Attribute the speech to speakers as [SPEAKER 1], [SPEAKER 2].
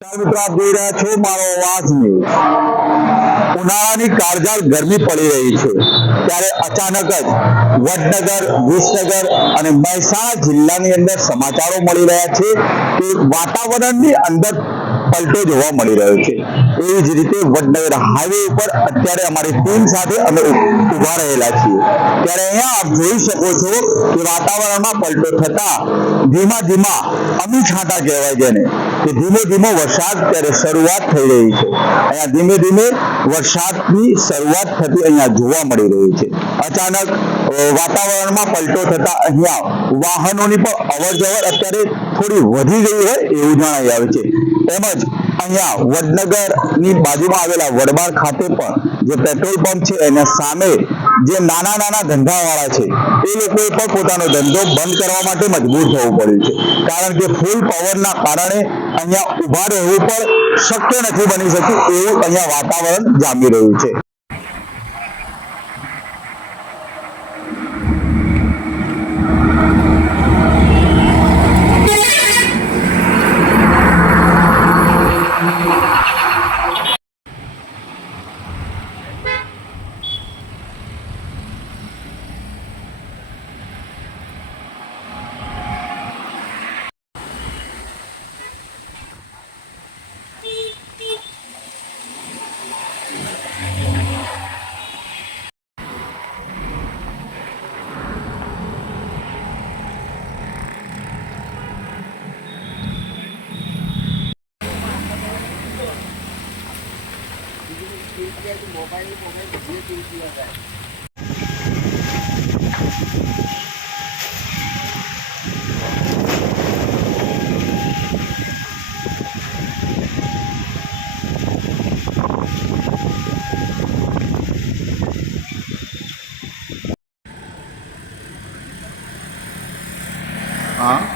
[SPEAKER 1] મિત્રો ઉનાળાની કાળઝાળ ગરમી પડી રહી છે. ત્યારે અચાનક જ વડનગર, વિસનગર અને મહેસાણા જિલ્લાની અંદર સમાચારો મળી રહ્યા છે કે વાતાવરણની અંદર પલટો જોવા મળી રહ્યો છે. એવી જ રીતે વડનગર હાઈવે ઉપર અત્યારે અમારી ટીમ સાથે અમે ઊભા રહેલા છીએ. ત્યારે અહીંયા આપ જોઈ શકો છો કે વાતાવરણમાં પલટો થતા ધીમા ધીમા અમી છાંટા કહેવાય જેને. કે ધીમે ધીમે વરસાદ ત્યારે શરૂઆત થઈ રહી છે. અહીંયા ધીમે ધીમે વરસાદની શરૂઆત થતી અહીંયા જોવા મળી રહી છે. અચાનક વાતાવરણમાં પલટો થતા અહીંયા વાહનોની પણ અવરજવર અત્યારે થોડી વધી ગઈ હોય એવું જણાઈ આવે છે. તેમજ અહીંયા વડનગરની બાજુમાં આવેલા વડબાર ખાતે પણ જે પેટ્રોલ પંપ છે એના સામે જે નાના નાના ધંધાવાળા છે, એ લોકોએ પણ પોતાનો ધંધો બંધ કરવા માટે મજબૂર થવું પડ્યું છે. કારણ કે ફૂલ પવનના કારણે અહીંયા ઊભા રહેવું પણ શક્ય નથી બની શક્યું, એવું અહીંયા વાતાવરણ જામી રહ્યું છે. મોબાઈલ મોબાઈલ બધે ચૂંટી જાય हाँ?